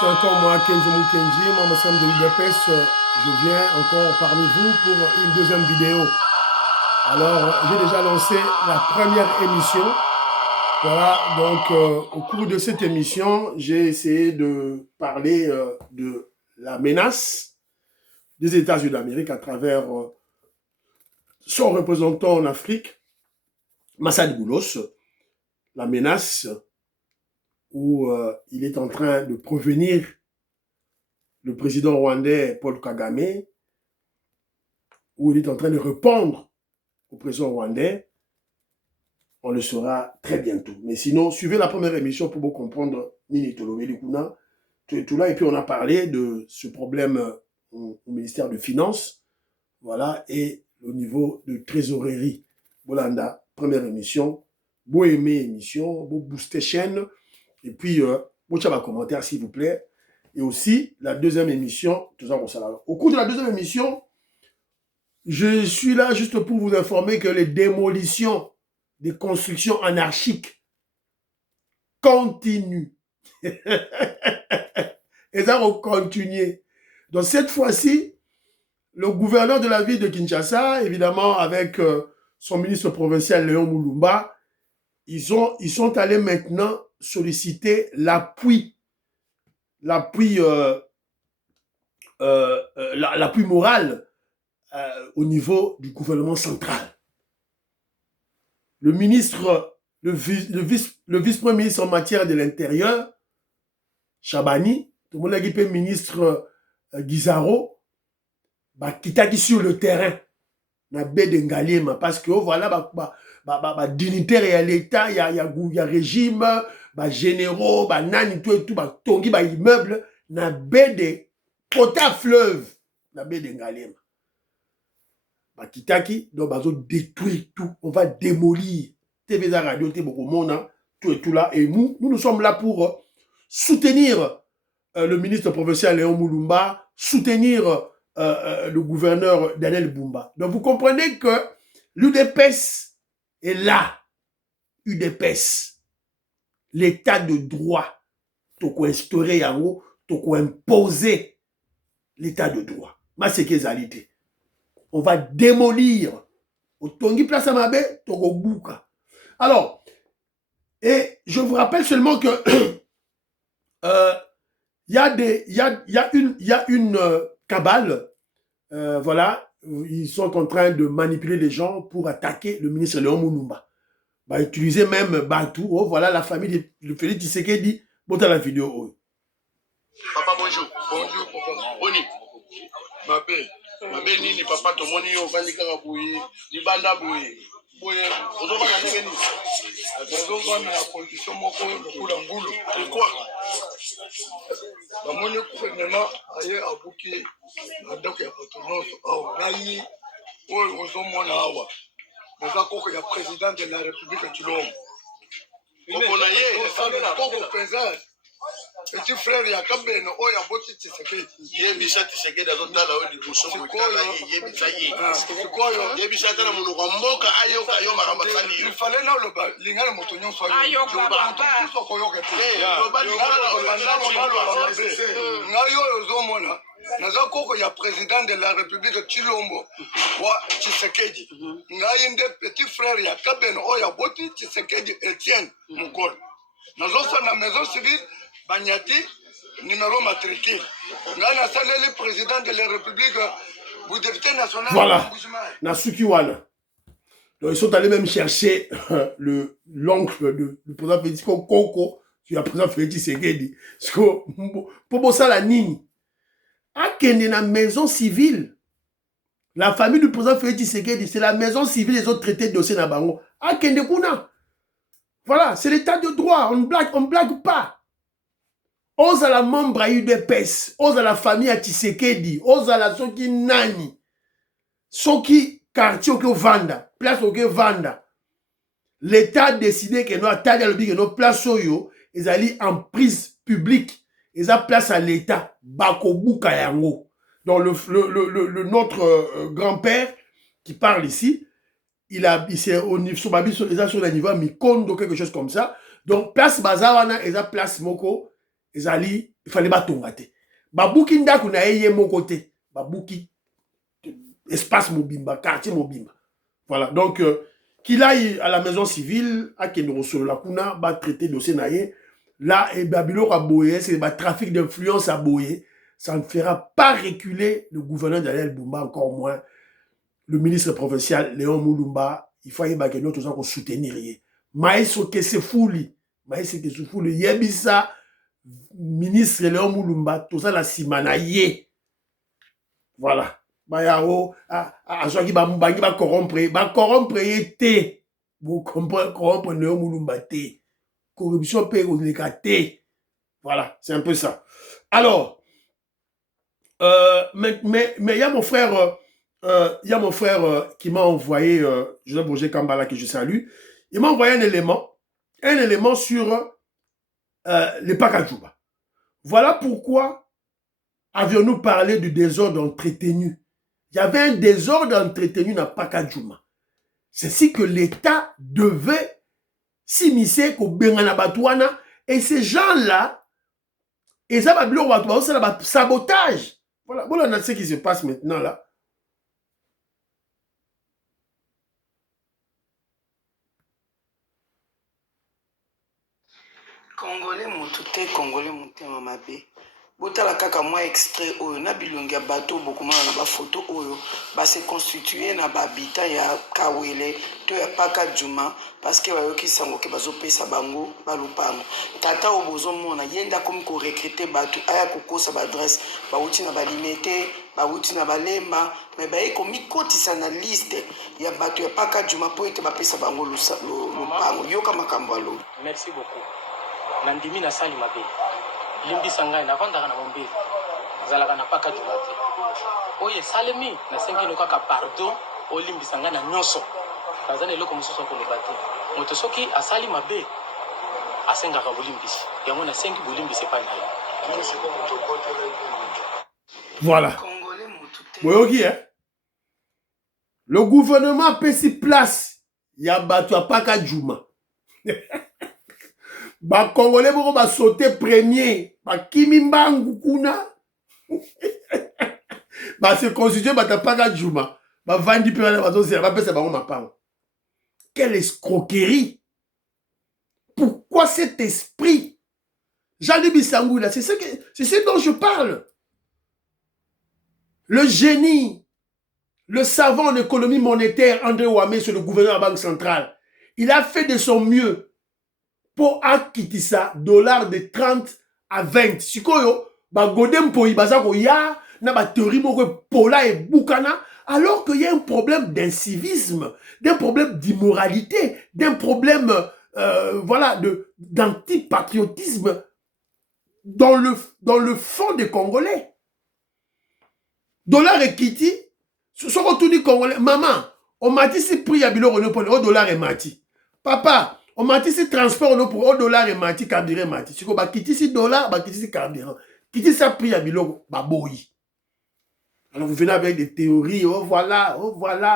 C'est encore moi, Kenzo Mukenji, moi, Massam de Budapest. Je viens encore parmi vous pour une deuxième vidéo. Alors, j'ai déjà lancé la première émission. Voilà, donc au cours de cette émission, j'ai essayé de parler de la menace des États-Unis d'Amérique à travers son représentant en Afrique, Massad Boulos, la menace où il est en train de prévenir le président rwandais Paul Kagame, où il est en train de répondre au président rwandais. On le saura très bientôt. Mais sinon, suivez la première émission pour vous comprendre Nini Tolobé Likuna. Tout là, et puis on a parlé de ce problème au ministère des Finances, voilà, et au niveau de trésorerie. Bolanda, première émission. Vous aimez émission, vous boostez chaîne, et puis vous avez un commentaire s'il vous plaît. Et aussi, la deuxième émission, tout ça, au cours de la deuxième émission, je suis là juste pour vous informer que les démolitions des constructions anarchiques continuent. Et ça va continuer. Donc cette fois-ci, le gouverneur de la ville de Kinshasa, évidemment avec son ministre provincial Léon Moulumba, ils sont allés maintenant solliciter l'appui moral au niveau du gouvernement central. Le ministre, le vice-premier ministre en matière de l'Intérieur, Chabani, tout le monde a dit ministre Guizaro, qui t'a dit sur le terrain, na baie de Ngaliema, parce que voilà, dignitaire et à l'État, il y a régime, généraux, nani, tout et tout, tongi, immeuble, na baie de Kota fleuve, na baie de Ngaliema. Kitaki, donc on va détruire tout, on va démolir TV Radio, tout et tout là. Et nous sommes là pour soutenir le ministre provincial Léon Moulumba, soutenir le gouverneur Daniel Bumba. Donc vous comprenez que l'UDPS est là. UDPS, l'état de droit, toko instaurer yango, toko imposer l'état de droit. Ma c'est qu'exalité. On va démolir. Au Tongi Place Amabe, Togo Bouka. Alors, et je vous rappelle seulement que il y a une cabale, voilà, ils sont en train de manipuler les gens pour attaquer le ministre Léon Moulumba. Utiliser même Bantou, oh, voilà la famille de Félix Tshisekedi, monte la vidéo. Oh. Papa, bonjour. Bonjour, papa. Boni. Ma belle. Mabe nini papa tomoni yo bandika boye libanda boye boye ozoba na ndenge nini azoba na condition moko lokula ngulu pourquoi bamoni gouvernement aye abuki na ndako ya bato nyonso awa ngai oyo ozomona awa naza koko ya président de la république Tshilombo okona ye koko mpenza petit frère ya Kabeno oyo aboti Tshisekedi yebisa Tshisekedi azotala oyo liboso mokala yebisa ye sikoyo yebisa tala munoko mboka ayoka yo makambo sali il fallait na loba lingana moto nyonso ayoka baba koyoka te loba lingana ngayo ozomona naza koko ya président de la république Tshilombo wa Tshisekedi ngai nde petit frère ya Kabeno oyo aboti Tshisekedi Etienne Mukolo nazosa na maison civile Banyati, numéro matricule. Là, le président de la République, vous député national. Voilà, Nasukiwana. Donc, ils sont allés même chercher l'oncle du président Félix Koko, qui est le président Félix Tshisekedi. Parce que, pour ça, la Nini, à la maison civile, la famille du président Félix Tshisekedi, c'est la maison civile des autres traités de dossier Nabango. À Kendekuna. Voilà, c'est l'état de droit, on ne blague pas. Ose à la membre à UDPS, ose à la famille à Tshisekedi, ose à la Soki Nani, Soki quartier au Vanda, place au Vanda. L'État a décidé que nos places ils allaient en prise publique, ils ont place à l'État, Bakobuka Yango. Donc notre grand-père qui parle ici, il s'est au niveau sur le niveau Mikondo, quelque chose comme ça. Donc place Bazawana, ils ont place Moko. ezali il fallait batonga te babuki ndako na ye moko te babuki espace mobimba quartier mobimba voilà donc qu'il aille à la maison civile akende kosolola kuna ba traiter dossier na ye là et babiloko a boye c'est ba trafic d'influence à boye ça ne fera pas reculer le gouverneur Daniel Bumba, encore moins le ministre provincial Léon Moulumba. Il faut y avoir d'autres gens qui soutenir. Maïso Kesefuli, Maïso Kesefuli, Yebisa, ministre Léon Moulumba, tout ça la simanaye. Voilà. Bayao, à ceux qui va corrompre, été. Vous comprenez, corrompre Léon Moulumba, té. Corruption paye au té. Voilà, c'est un peu ça. Alors, mais il y a mon frère, qui m'a envoyé, Joseph Roger Kambala, que je salue, il m'a envoyé un élément sur les Pakadjouba. Voilà pourquoi avions-nous parlé du désordre entretenu. Il y avait un désordre entretenu dans Pakadjouma. C'est si que l'État devait s'immiscer au Bengana Batouana, et ces gens-là, et ça va c'est un sabotage. Voilà ce qui se passe maintenant là. Congolais moutouté, Congolais mouté mamabe. Botala kaka moi extrait oyo na bilongi ya bato bokomana na ba photo oyo ba se constituer na ba habitat ya Kawele to ya Pakadjouma parce que bayoki sango ke bazopesa bango balupango tata obozo mona yenda comme ko recruter bato aya kokosa ba adresse ba uti na ba limité ba uti na balemba mais ba eko mikotisa na liste ya bato ya Pakadjouma po ete bapesa bango lupango yoka makambo alo. Merci beaucoup. Nandimi na sali mabe. Limbisa ngai na vandaka na mombeli zalaka na Pakadjouma te oye salemi na sengi no kaka pardon o limbisa ngai na nyonso bazana eloko mosusu akoloba te moto soki asali mabe asengaka bolimbisi yango na sengi bolimbisi epai na ye. Voilà. Boyoki, hein? Le gouvernement pesi place ya bato ya Pakadjouma. Ba Congolais boko ba sauter premier, ba kimi mbangu kuna. Ba se constituer ba Pakadjouma. Ba vandi pe na bato ba pesa bango mapango. Quelle escroquerie! Pourquoi cet esprit? Jean-Luc Bissangou là, c'est ce dont je parle. Le génie, le savant en économie monétaire André Ouamé sur le gouverneur de la Banque centrale, il a fait de son mieux pour acquitter ça, dollars de 30 à 20. Si koyo, ba godem po ibazako ya, na ba théorie moko pola et boukana, alors qu'il y a un problème d'incivisme, d'un problème d'immoralité, d'un problème, voilà, d'antipatriotisme dans le fond des Congolais. Dollar et Kitty, ce sont tous les Congolais. Maman, on m'a dit si prix à biloko au dollar et mati. Papa, on m'a dit si transport au dollar et mati, carburant mati. Si on va quitter si dollar, va quitter si carburant. Quitter ça prix à biloko, bah boyi. Alors vous venez avec des théories, oh voilà,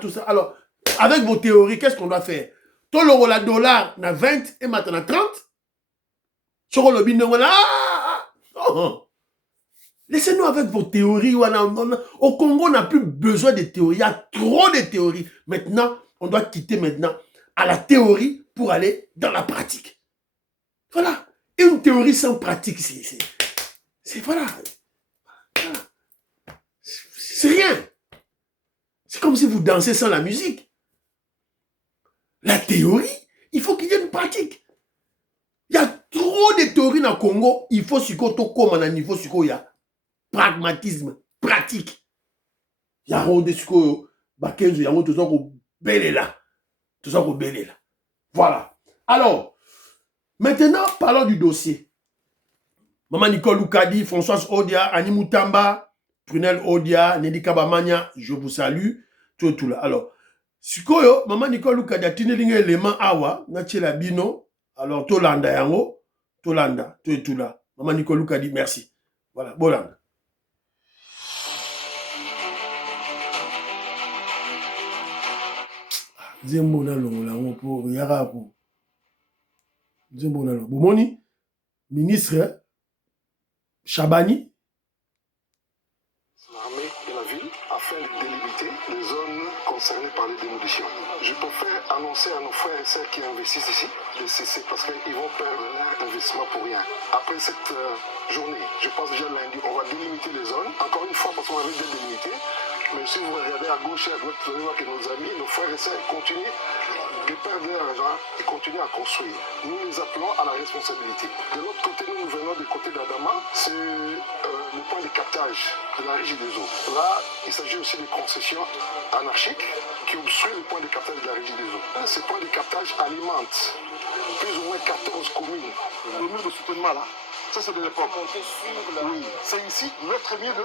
tout ça. Alors, avec vos théories, qu'est-ce qu'on doit faire? Tout le la dollar, na 20 et maintenant 30. Sur le bin, laissez-nous avec vos théories. Au Congo, on n'a plus besoin de théories. Il y a trop de théories. Maintenant, on doit quitter maintenant à la théorie pour aller dans la pratique. Voilà. Une théorie sans pratique, c'est voilà. C'est rien. C'est comme si vous dansez sans la musique. La théorie, il faut qu'il y ait une pratique. Il y a trop de théories dans le Congo. Il faut comme à un niveau il y a pragmatisme, pratique. Il y a des choses il y a tout ça qu'on belle là. Tout ça qu'on belle là. Voilà. Alors, maintenant, parlons du dossier. Maman Nicole Loukadi, Françoise Odia, Annie Moutamba, Prunel Odia, Nelly Kabamania, je vous salue. Tout là. Alors, sikoyo, Maman Nicole Loukadi a tenu l'élément awa, Natchela Bino, alors Tolanda yango, Tolanda, tout là. Maman Nicole Loukadi, merci. Voilà, Bolanda. Zembona longola pour yarapo. Zembona longola. Bomoni, ministre, Chabani. L'armée et la ville afin de délimiter les zones concernées par les démolitions. Je préfère annoncer à nos frères et sœurs qui investissent ici de cesser parce qu'ils vont perdre leur investissement pour rien. Après cette journée, je pense déjà lundi, on va délimiter les zones. Encore une fois, parce qu'on avait déjà délimité. Mais si vous regardez à gauche et à droite, vous allez voir que nos amis, nos frères et sœurs continuent de perdre leur argent et continuent à construire. Nous les appelons à la responsabilité. De l'autre côté, nous venons du côté d'Adama, c'est le point de captage de la régie des eaux. Là, il s'agit aussi de concessions anarchiques qui obstruent le point de captage de la régie des eaux. Ces points de captage alimentent plus ou moins 14 communes. Le mur de soutènement là, ça c'est de l'époque. Oui, c'est ici, notre mur de...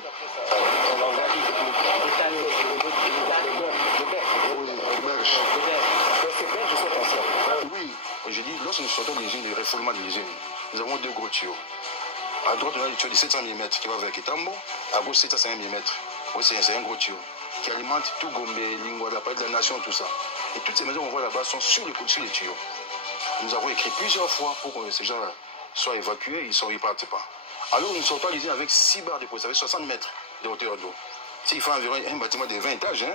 Oui, je dis, lorsque nous sortons de l'usine, du refoulement de l'usine, nous avons deux gros tuyaux. À droite, on a le tuyau de 700 mm qui va vers Kitambo, à gauche, 750 mm. Oui, c'est un gros tuyau qui alimente tout Gombe, Lingua, la part de la nation, tout ça. Et toutes ces maisons qu'on voit là-bas sont sur les tuyaux. Nous avons écrit plusieurs fois pour que ces gens soient évacués, ils ne partent pas. Alors nous sortons de l'usine avec 6 barres de police, avec 60 mètres de hauteur d'eau. S'il fait environ un bâtiment de 20 étages,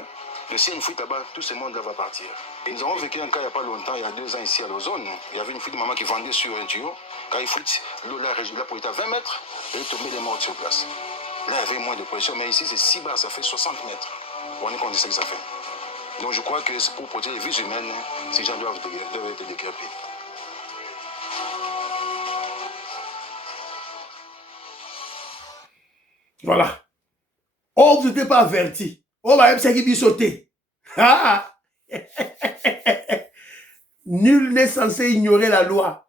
le s'il y a une fuite là-bas, tout ce monde-là va partir. Et nous avons vécu un cas il n'y a pas longtemps, il y a 2 ans ici à l'Ozone. Il y avait une fille de maman qui vendait sur un tuyau. Quand il fuite, l'eau là pour être à 20 mètres, elle est tombée des morts sur place. Là, il y avait moins de pression, mais ici, c'est 6 barres, ça fait 60 mètres. On est compte de ce que ça fait. Donc je crois que c'est pour protéger les vies humaines, ces gens doivent être décrépits. Voilà. Oh, vous n'êtes pas averti. Oh, bah, c'est qui dit sauter. Ah! Nul n'est censé ignorer la loi.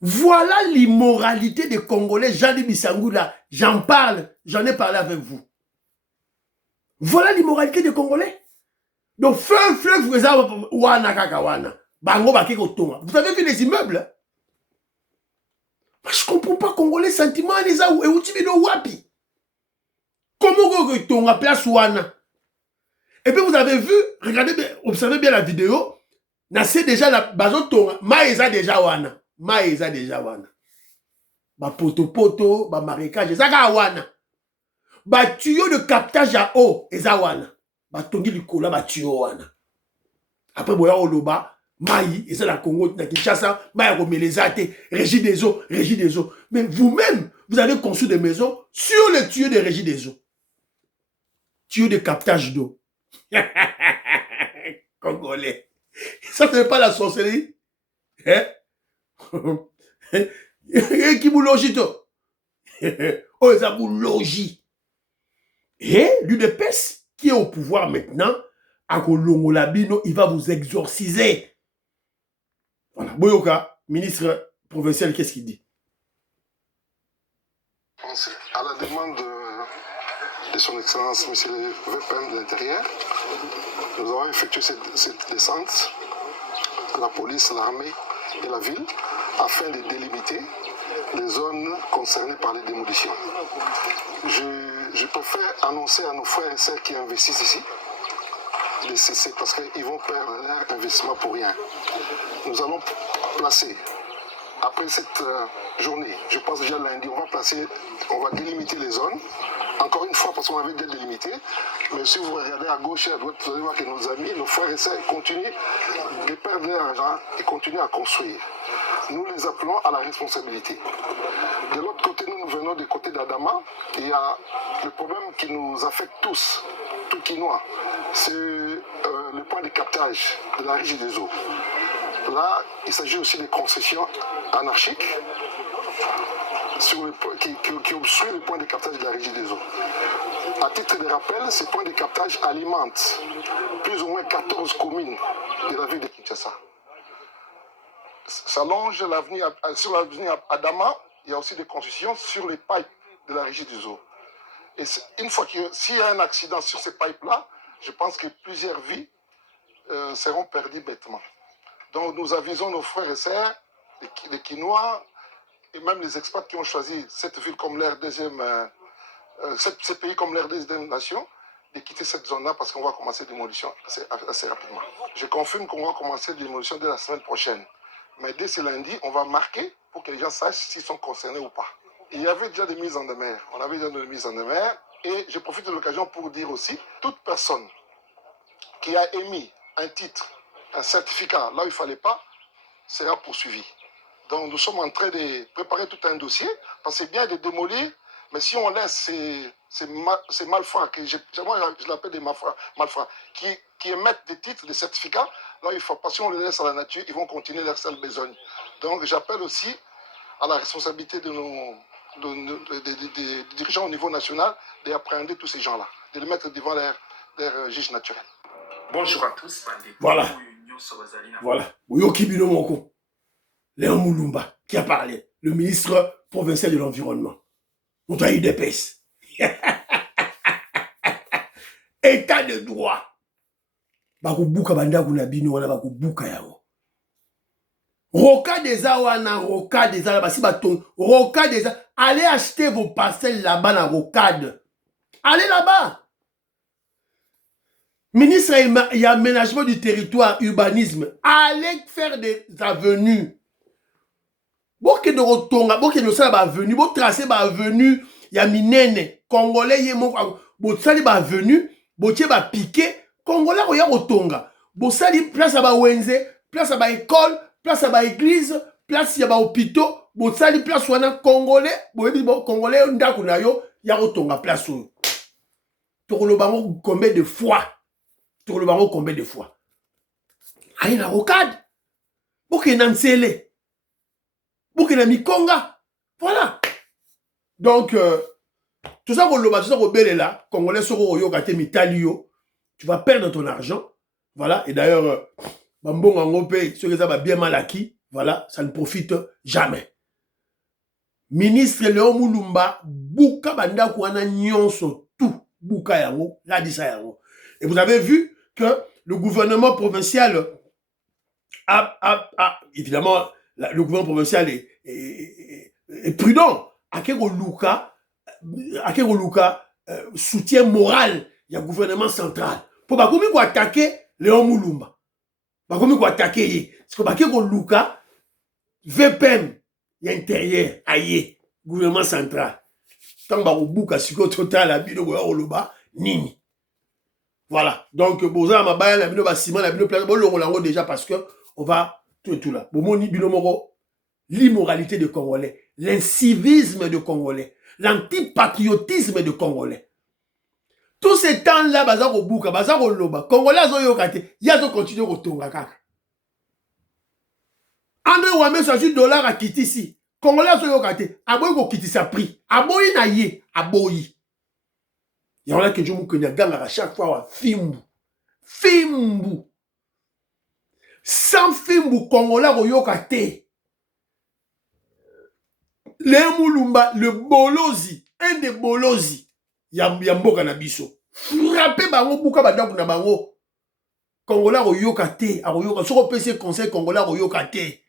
Voilà l'immoralité des Congolais. Jean-Louis Bissangou là, j'en parle, j'en ai parlé avec vous. Voilà l'immoralité des Congolais. Donc, vous avez vu les immeubles? Je ne comprends pas Congolais sentiments les a et wapi. Comment on a place wana? Et puis vous avez vu, regardez bien, observez bien la vidéo. C'est déjà la bazo tonga, maïza déjà wana. Maïza déjà wana. Ba poto, ba marécage, ezaka wana. Ba tuyau de captage à eau, eza wana. Ba tongi likola ba tuyau wana. Après boya oloba, maï, eza la Congo, na Kinshasa, maï romelezate, régie des eaux. Mais vous-même, vous avez conçu des maisons sur le tuyau de régie des eaux. Tuyau de captage d'eau. Congolais. Ça, ce n'est pas la sorcellerie. Hein? Qui vous logit, toi? Oh, ça vous logit. Et l'UDPS, qui est au pouvoir maintenant, à Kolongo Labino, il va vous exorciser. Voilà. Boyoka, ministre provincial, qu'est-ce qu'il dit? À la demande de son Excellence, M. le VPN de l'Intérieur, nous avons effectué cette descente à la police, l'armée et la ville afin de délimiter les zones concernées par les démolitions. Je préfère annoncer à nos frères et sœurs qui investissent ici de cesser parce qu'ils vont perdre leur investissement pour rien. Nous allons placer, après cette journée, je pense déjà lundi, on va délimiter les zones. Encore une fois, parce qu'on avait déjà délimité, mais si vous regardez à gauche et à droite, vous allez voir que nos amis, nos frères et sœurs continuent de perdre leur argent et continuent à construire. Nous les appelons à la responsabilité. De l'autre côté, nous venons du côté d'Adama. Il y a le problème qui nous affecte tous, tout Quinois. C'est le point de captage de la régie des eaux. Là, il s'agit aussi des concessions anarchiques qui obstruent le point de captage de la régie des eaux. À titre de rappel, ces points de captage alimentent plus ou moins 14 communes de la ville de Kinshasa. Ça longe sur l'avenue Adama, il y a aussi des concessions sur les pipes de la régie des eaux. Et une fois s'il y a un accident sur ces pipes-là, je pense que plusieurs vies seront perdues bêtement. Donc nous avisons nos frères et sœurs, les Quinois, et même les expats qui ont choisi cette ville comme leur deuxième, ces pays comme leur deuxième nation, de quitter cette zone-là parce qu'on va commencer la démolition assez rapidement. Je confirme qu'on va commencer la démolition dès la semaine prochaine. Mais dès ce lundi, on va marquer pour que les gens sachent s'ils sont concernés ou pas. Il y avait déjà des mises en demeure. On avait déjà des mises en demeure. Et je profite de l'occasion pour dire aussi, toute personne qui a émis un titre, un certificat, là où il ne fallait pas, sera poursuivi. Donc nous sommes en train de préparer tout un dossier, parce que c'est bien de démolir, mais si on laisse ces malfrats, moi je l'appelle des malfrats, qui émettent des titres, des certificats, là il ne faut pas, si on les laisse à la nature, ils vont continuer leur seule besogne. Donc j'appelle aussi à la responsabilité de des dirigeants au niveau national d'appréhender tous ces gens-là, de les mettre devant leur juge naturel. Bonjour à tous. Voilà. Voilà. Oyoki Bino Moko. Léon Moulumba qui a parlé, le ministre provincial de l'environnement. On a eu des pèses. État de droit. Bakubuka banda kuna bino wana bakubuka yao. Roka des awana, roka des awana, basi baton, roka des awana. Allez acheter vos parcelles là-bas dans Rocade. Allez là-bas. Ministre et aménagement du territoire, urbanisme, allez faire des avenues. Boke de rotonga, boke no sala ba avenue, bo tracer ba avenue ya minene, congolais ye mo bo sali ba avenue, bo tie ba piqué, congolais ko ya rotonga. Bo sali place ba wenze, place ba école, place ba église, place ya ba hôpitaux, bo sali place wana congolais, bo yebi bo congolais ndako na yo ya rotonga place oyo. To lo bango combien de fois? To lo bango combien de fois? Allez na Rocade. Boke na Nsele. Boukena Mikonga. Voilà. Donc, tout ça, tout ça, là, Congolais, tu vas perdre ton argent. Voilà. Et d'ailleurs, Bambon en paye, ceux qui ont bien mal acquis, voilà, ça ne profite jamais. Ministre Léon Moulumba, Bouka Banda Kouana Nyonso, tout, Bouka Yango, là dit ça Yango. Et vous avez vu que le gouvernement provincial évidemment, le gouvernement provincial est prudent. Akego Luka soutien moral, il y a gouvernement central. Pour pas qu'on attaquer Léon Moulumba. Pas qu'on attaquer. Parce que Akego Luka, VPM, il y a intérieur, aïe, gouvernement central. Tant que Bouka Siko total, la bino Oloba, Nini. Voilà. Donc, Boza, ma balle, la bino Bassima, la bino place, bon, l'on déjà parce que on va tout là. L'immoralité de Congolais, l'incivisme de Congolais, l'antipatriotisme de Congolais. Tous ces temps-là, bazar au bouka, bazar au loba, Congolais ont yokate, yazo continue au tonga kaka. André Ouamé $60 à quitter ici. Congolais ont yokate, aboy ko quitter sa prix. Aboy na ye, aboy. Il y en a que je me connais gang à chaque fois, fimbu. Fimbu. Sans fimbu Congolais ont yokate. Léon Moulumba, le Bolozi, un des Bolozi, Yamboka na biso. Frappé bango buka badaku na bango. Congolais oyokate, aroyoka. Soko PC conseil Congolais oyokate.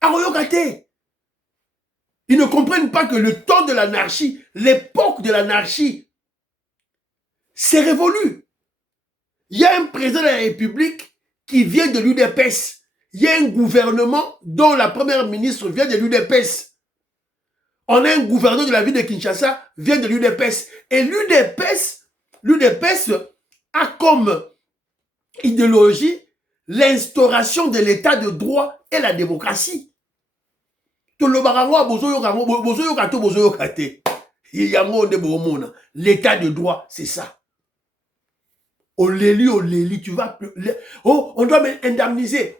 Aroyokate. Ils ne comprennent pas que le temps de l'anarchie, l'époque de l'anarchie, c'est révolu. Il y a un président de la République qui vient de l'UDPS. Il y a un gouvernement dont la première ministre vient de l'UDPS. On a un gouverneur de la ville de Kinshasa, vient de l'UDPS. Et l'UDPS a comme idéologie l'instauration de l'état de droit et la démocratie. L'état de droit, c'est ça. Oléli, tu vas... Oh, on doit m'indemniser,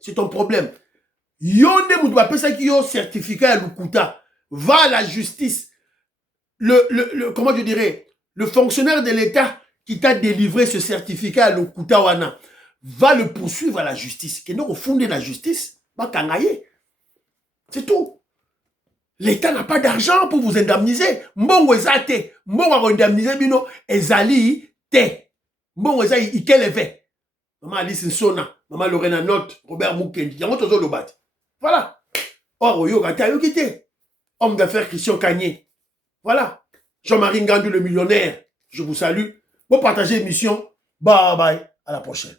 c'est ton problème. Yonde Moudouapé, ça qui a un certificat à Lukuta, va à la justice. Comment je dirais, le fonctionnaire de l'État qui t'a délivré ce certificat à Lukuta wana, va le poursuivre à la justice. Qui n'a fondé la justice, va kangaye. C'est tout. L'État n'a pas d'argent pour vous indemniser. Mbongo ezate, mbongo indemniser bino, ezali te. Mbongo ezali ikeleve. Maman Alice Nsona, Maman Lorena Note, Robert Moukendi, Yango Tozo Lobati. Voilà. Or, homme d'affaires Christian Kanye. Voilà. Jean-Marie Ngandou, le millionnaire. Je vous salue. Vous partagez l'émission. Bye bye. À la prochaine.